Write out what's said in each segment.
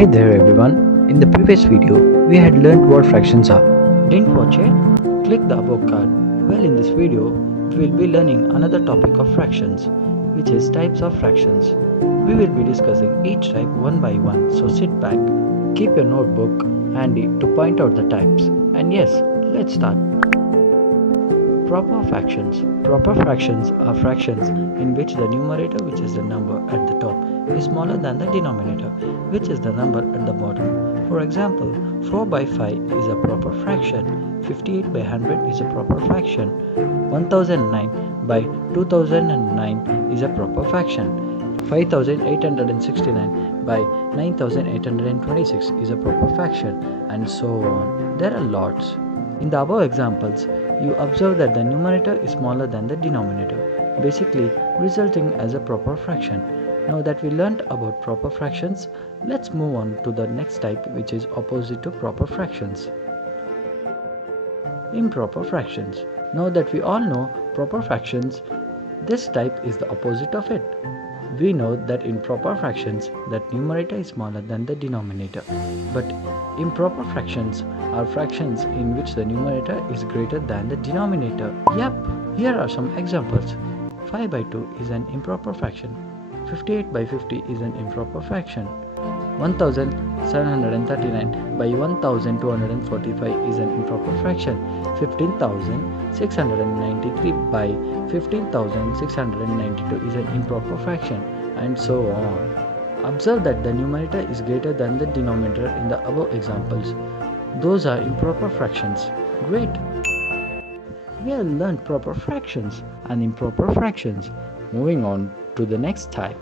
Hey there everyone, in the previous video we had learned what fractions are. Didn't watch it? Click the above card. Well, in this video we will be learning another topic of fractions, which is types of fractions. We will be discussing each type one by one, so sit back, keep your notebook handy to point out the types, and yes, let's start. Proper fractions. Proper fractions are fractions in which the numerator, which is the number at the top, is smaller than the denominator, which is the number at the bottom. For example, 4 by 5 is a proper fraction, 58 by 100 is a proper fraction, 1009 by 2009 is a proper fraction, 5869 by 9826 is a proper fraction, and so on. There are lots. In the above examples, you observe that the numerator is smaller than the denominator, basically resulting as a proper fraction. Now that we learnt about proper fractions, let's move on to the next type, which is opposite to proper fractions. Improper fractions. Now that we all know proper fractions, this type is the opposite of it. We know that in proper fractions, that numerator is smaller than the denominator. But improper fractions are fractions in which the numerator is greater than the denominator. Yep, here are some examples. 5 by 2 is an improper fraction. 58 by 50 is an improper fraction. 1739 by 1245 is an improper fraction. 15,693 by 15,692 is an improper fraction, and so on. Observe that the numerator is greater than the denominator in the above examples. Those are improper fractions. Great! We have learned proper fractions and improper fractions. Moving on to the next type.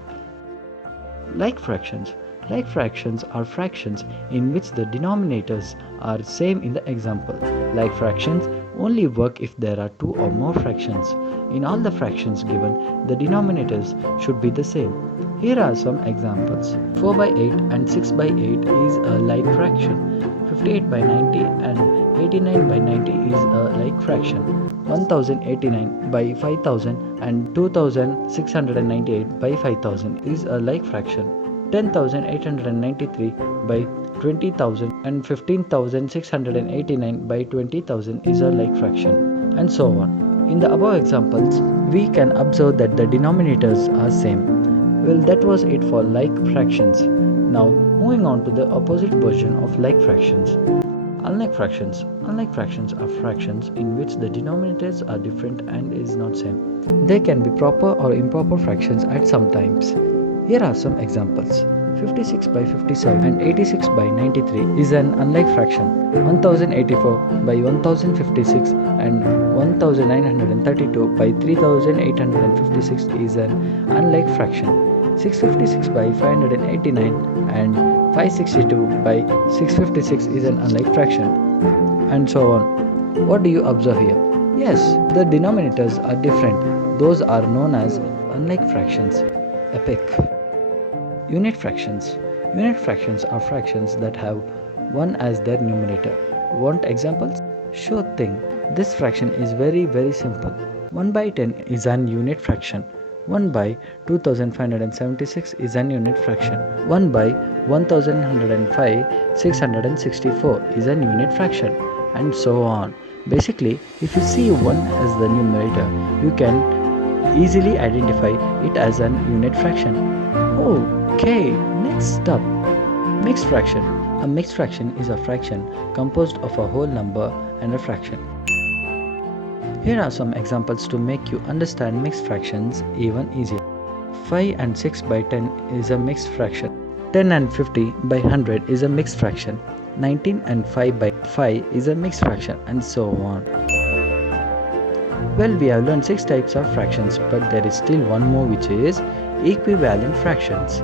Like fractions. Like fractions are fractions in which the denominators are same in the example. Like fractions only work if there are two or more fractions. In all the fractions given, the denominators should be the same. Here are some examples. 4 by 8 and 6 by 8 is a like fraction. 58 by 90 and 89 by 90 is a like fraction. 1089 by 5000 and 2698 by 5000 is a like fraction. 10,893 by 20,000 and 15,689 by 20,000 is a like fraction, and so on. In the above examples, we can observe that the denominators are same. Well, that was it for like fractions. Now, moving on to the opposite version of like fractions. Unlike fractions. Unlike fractions are fractions in which the denominators are different and is not same. They can be proper or improper fractions at some times. Here are some examples. 56 by 57 and 86 by 93 is an unlike fraction. 1084 by 1056 and 1932 by 3856 is an unlike fraction. 656 by 589 and 562 by 656 is an unlike fraction, and so on. What do you observe here? Yes, the denominators are different. Those are known as unlike fractions. Epic. Unit fractions. Unit fractions are fractions that have 1 as their numerator. Want examples? Sure thing. This fraction is very simple. 1 by 10 is an unit fraction. 1 by 2576 is an unit fraction. 1 by 1105 664 is an unit fraction, and so on. Basically, if you see 1 as the numerator, you can easily identify it as an unit fraction. Okay, next up, mixed fraction. A mixed fraction is a fraction composed of a whole number and a fraction. Here are some examples to make you understand mixed fractions even easier. 5 and 6 by 10 is a mixed fraction. 10 and 50 by 100 is a mixed fraction. 19 and 5 by 5 is a mixed fraction, and so on. Well, we have learned 6 types of fractions, but there is still one more, which is equivalent fractions.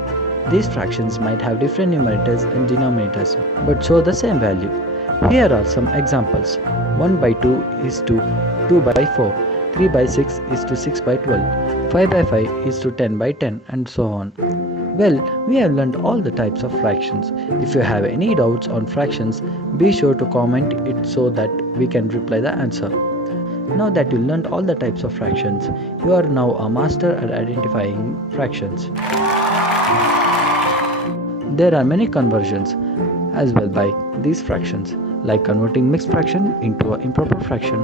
These fractions might have different numerators and denominators, but show the same value. Here are some examples. 1 by 2 is to 2 by 4, 3 by 6 is to 6 by 12, 5 by 5 is to 10 by 10, and so on. Well, we have learned all the types of fractions. If you have any doubts on fractions, be sure to comment it so that we can reply the answer. Now that you learned all the types of fractions, you are now a master at identifying fractions. There are many conversions as well by these fractions, like converting mixed fraction into an improper fraction,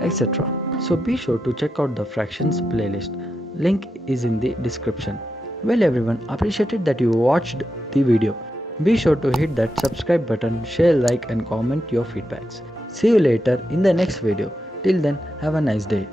etc. So be sure to check out the fractions playlist. Link is in the description. Well everyone, appreciated that you watched the video. Be sure to hit that subscribe button, share, like and comment your feedbacks. See you later in the next video. Till then, have a nice day.